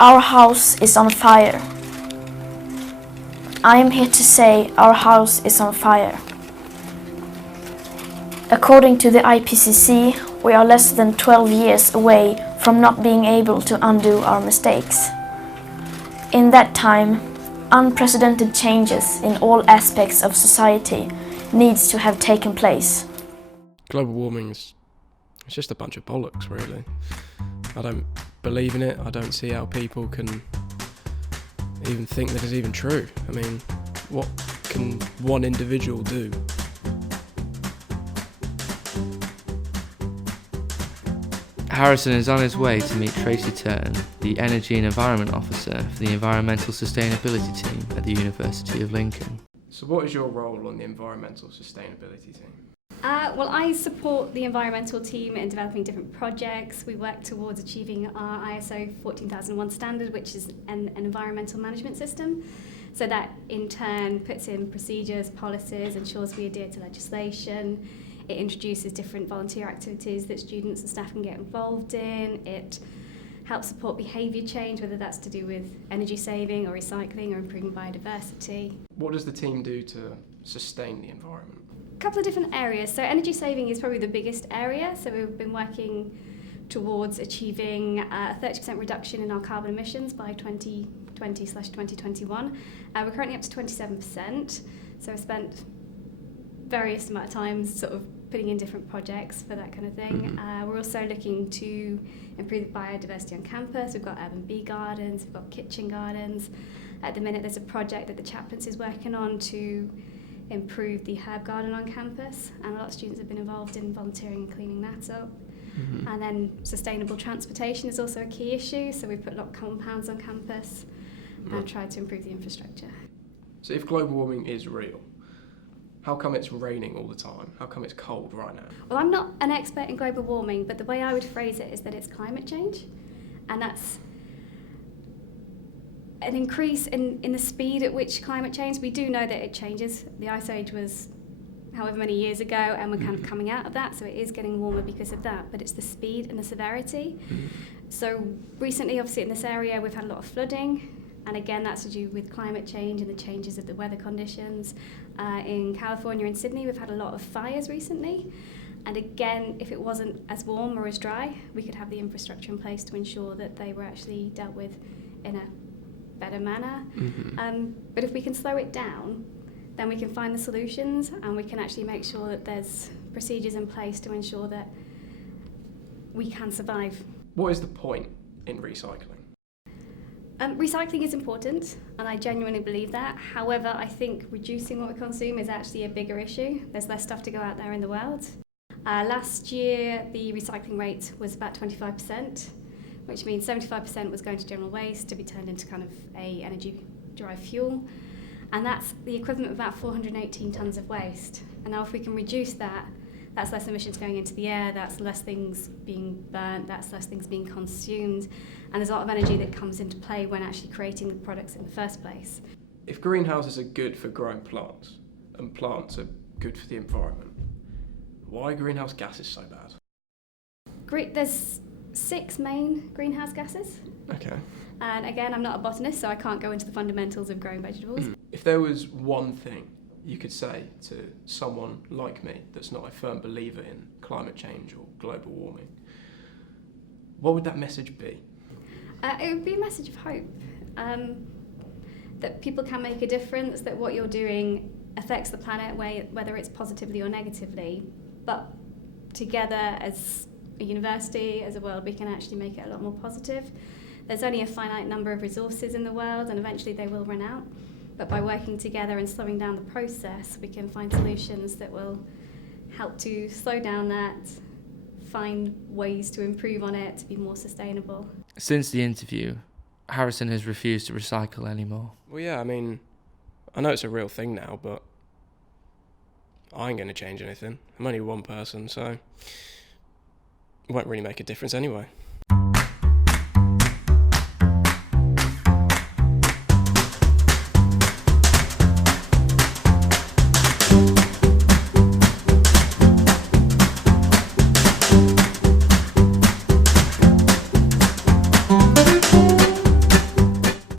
Our house is on fire. I am here to say our house is on fire. According to the IPCC, we are less than 12 years away from not being able to undo our mistakes. In that time, unprecedented changes in all aspects of society needs to have taken place. Global warming is it's just a bunch of bollocks, really. I don't believe in it. I don't see how people can even think that it's even true. I mean, what can one individual do? Harrison is on his way to meet Tracy Turton, the Energy and Environment Officer for the Environmental Sustainability Team at the University of Lincoln. So what is your role on the Environmental Sustainability Team? Well, I support the environmental team in developing different projects. We work towards achieving our ISO 14001 standard, which is an environmental management system. So that in turn puts in procedures, policies, ensures we adhere to legislation. It introduces different volunteer activities that students and staff can get involved in. It helps support behaviour change, whether that's to do with energy saving or recycling or improving biodiversity. What does the team do to sustain the environment? A couple of different areas. So energy saving is probably the biggest area. So we've been working towards achieving a 30% reduction in our carbon emissions by 2020/2021. We're currently up to 27%. So I've spent various amount of time sort of putting in different projects for that kind of thing. We're also looking to improve the biodiversity on campus. We've got urban bee gardens, we've got kitchen gardens. At the minute there's a project that the chaplaincy is working on to improve the herb garden on campus, and a lot of students have been involved in volunteering and cleaning that up. And then sustainable transportation is also a key issue, so we put a lot of compounds on campus and tried to improve the infrastructure. So if global warming is real, how come it's raining all the time? How come it's cold right now? Well, I'm not an expert in global warming, but the way I would phrase it is that it's climate change, and that's an increase in the speed at which climate change. We do know that it changes. The Ice Age was however many years ago, and we're kind of coming out of that, so it is getting warmer because of that, but it's the speed and the severity. So recently, obviously in this area, we've had a lot of flooding, and again, that's to do with climate change and the changes of the weather conditions. In California and Sydney, we've had a lot of fires recently, and again, if it wasn't as warm or as dry, we could have the infrastructure in place to ensure that they were actually dealt with in a better manner. But if we can slow it down, then we can find the solutions, and we can actually make sure that there's procedures in place to ensure that we can survive. What is the point in recycling? Recycling is important, and I genuinely believe that. However, I think reducing what we consume is actually a bigger issue. There's less stuff to go out there in the world. Last year, the recycling rate was about 25%, which means 75% was going to general waste to be turned into kind of a energy-derived fuel. And that's the equivalent of about 418 tonnes of waste. And now if we can reduce that, that's less emissions going into the air, that's less things being burnt, that's less things being consumed, and there's a lot of energy that comes into play when actually creating the products in the first place. If greenhouses are good for growing plants, and plants are good for the environment, why are greenhouse gases so bad? There's 6 main greenhouse gases. Okay. And again, I'm not a botanist, so I can't go into the fundamentals of growing vegetables. If there was one thing you could say to someone like me that's not a firm believer in climate change or global warming, what would that message be? It would be a message of hope, that people can make a difference, that what you're doing affects the planet, whether it's positively or negatively, but together as a university, as a world, we can actually make it a lot more positive. There's only a finite number of resources in the world, and eventually they will run out. But by working together and slowing down the process, we can find solutions that will help to slow down that, find ways to improve on it, to be more sustainable. Since the interview, Harrison has refused to recycle anymore. Well, yeah, I mean, I know it's a real thing now, but I ain't going to change anything. I'm only one person, so it won't really make a difference anyway.